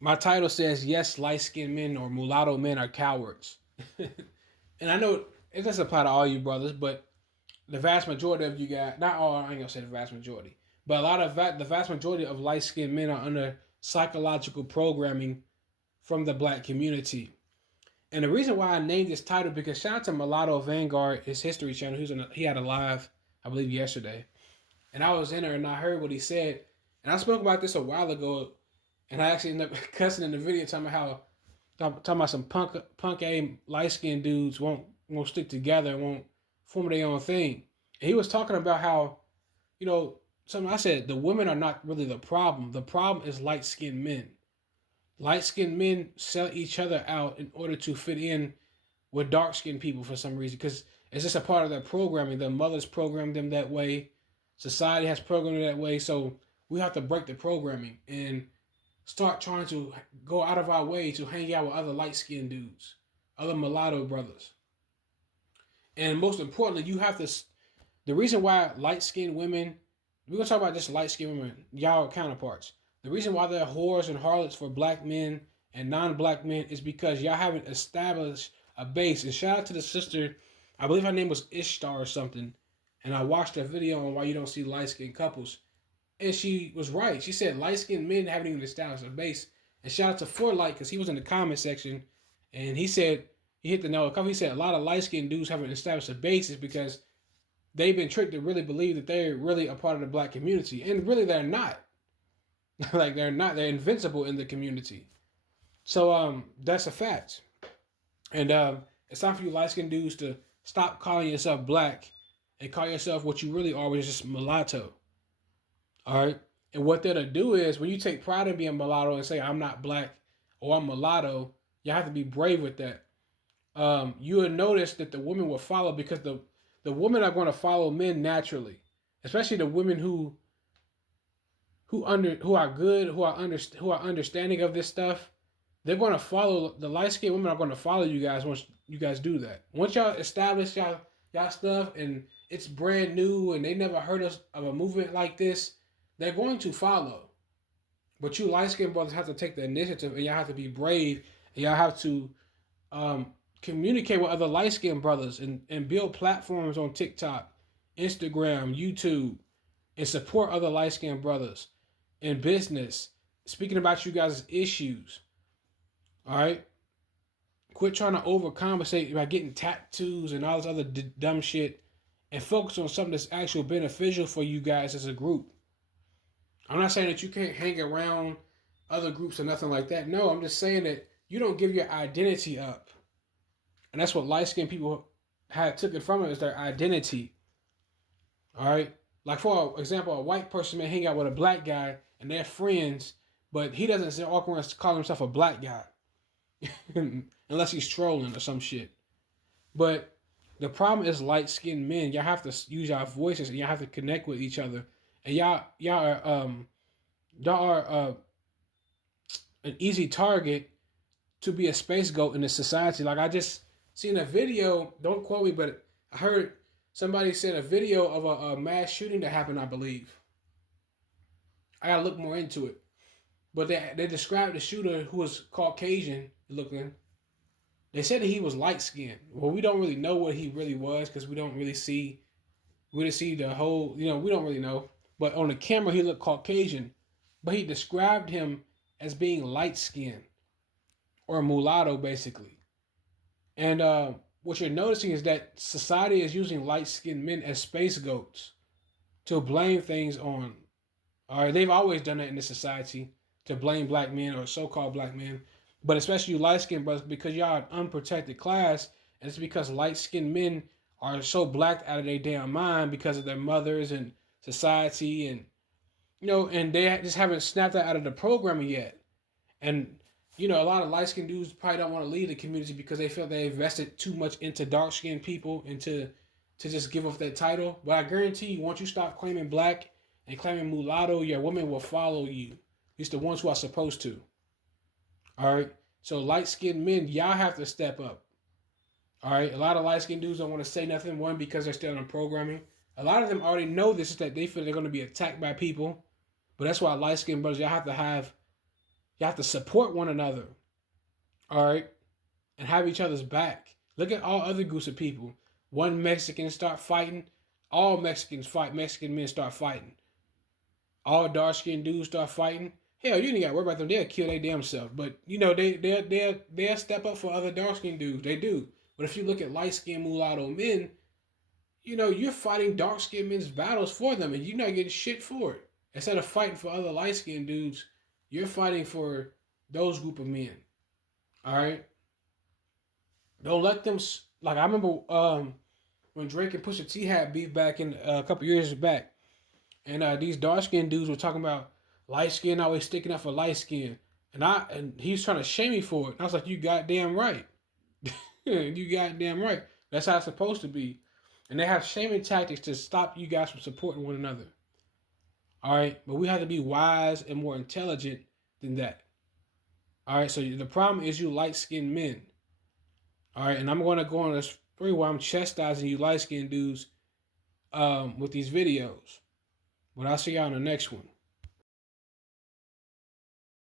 My title says, yes, light skinned men or mulatto men are cowards. And I know it doesn't apply to all you brothers, but the vast majority of you guys, not all, I ain't gonna say the vast majority, but a lot of the vast majority of light skinned men are under psychological programming from the black community. And the reason why I named this title, because shout out to Mulatto Vanguard, his History channel. He had a live, I believe, yesterday. And I was in there and I heard what he said. And I spoke about this a while ago. And I actually ended up cussing in the video talking about talking about some punk a light skinned dudes won't stick together and won't form their own thing. And he was talking about how, something I said, the women are not really the problem. The problem is light skinned men. Light skinned men sell each other out in order to fit in with dark skinned people for some reason. Because it's just a part of their programming. Their mothers programmed them that way. Society has programmed them that way. So we have to break the programming and start trying to go out of our way to hang out with other light skinned dudes, other mulatto brothers. And most importantly, you have to. The reason why light skinned women, we're going to talk about just light skinned women, y'all counterparts. The reason why they're whores and harlots for black men and non black men is because y'all haven't established a base. And shout out to the sister, I believe her name was Ishtar or something. And I watched a video on why you don't see light skinned couples. And she was right. She said light skinned men haven't even established a base. And shout out to For Light because he was in the comment section and he said he hit the nail. He said a lot of light skinned dudes haven't established a basis because they've been tricked to really believe that they're really a part of the black community. And really they're not. Like they're not. They're invincible in the community. So that's a fact. And it's time for you light skinned dudes to stop calling yourself black and call yourself what you really are, which is just mulatto. All right. And what that'll do is when you take pride in being mulatto and say, I'm not black or I'm mulatto, you have to be brave with that. You will notice that the women will follow because the women are going to follow men naturally, especially the women who are good, who are understanding of this stuff. They're going to follow the light skinned women are going to follow you guys once you guys do that. Once y'all establish y'all stuff and it's brand new and they never heard of a movement like this, they're going to follow. But you light skinned brothers have to take the initiative and y'all have to be brave and y'all have to communicate with other light skinned brothers and build platforms on TikTok, Instagram, YouTube, and support other light skinned brothers in business, speaking about you guys' issues. All right? Quit trying to overcompensate by getting tattoos and all this other dumb shit and focus on something that's actually beneficial for you guys as a group. I'm not saying that you can't hang around other groups or nothing like that. No, I'm just saying that you don't give your identity up. And that's what light skinned people had took it from it is their identity. All right? Like for example, a white person may hang out with a black guy and they're friends, but he doesn't walk around to call himself a black guy. Unless he's trolling or some shit. But the problem is light skinned men. Y'all have to use your voices and y'all have to connect with each other. And y'all are an easy target to be a space goat in this society. Like I just seen a video, don't quote me, but I heard somebody said a video of a mass shooting that happened, I believe. I gotta look more into it. But they described the shooter who was Caucasian looking. They said that he was light skinned. Well, we don't really know what he really was because we didn't see the whole, we don't really know. But on the camera, he looked Caucasian. But he described him as being light skinned or mulatto, basically. And what you're noticing is that society is using light skinned men as space goats to blame things on. All right, they've always done that in this society to blame black men or so-called black men, but especially you light-skinned brothers because y'all are an unprotected class, and it's because light-skinned men are so blacked out of their damn mind because of their mothers and society, and and they just haven't snapped that out of the programming yet. And a lot of light-skinned dudes probably don't want to leave the community because they feel they invested too much into dark-skinned people and to just give up that title. But I guarantee you, once you stop claiming black and claiming mulatto, your women will follow you. It's the ones who are supposed to. All right. So light skinned men, y'all have to step up. All right. A lot of light skinned dudes don't want to say nothing. One, because they're still in programming. A lot of them already know this is that they feel they're going to be attacked by people. But that's why light skinned brothers, y'all You have to support one another. All right, and have each other's back. Look at all other groups of people. One Mexican start fighting, all Mexicans fight. Mexican men start fighting. All dark skinned dudes start fighting. Hell, you ain't got to worry about them. They'll kill their damn self. But you know they'll step up for other dark skinned dudes. They do. But if you look at light skinned mulatto men, you know you're fighting dark skinned men's battles for them, and you're not getting shit for it. Instead of fighting for other light skinned dudes, you're fighting for those group of men. All right. Don't let them. Like I remember when Drake and Pusha T had beef back in a couple years back, and these dark skinned dudes were talking about light skin always sticking up for light skin, and he's trying to shame me for it. And I was like, you goddamn right, you goddamn right. That's how it's supposed to be. And they have shaming tactics to stop you guys from supporting one another. All right, but we have to be wise and more intelligent than that. All right, so the problem is you light skinned men. All right, and I'm going to go on this spree where I'm chastising you light skinned dudes with these videos. But I'll see y'all on the next one.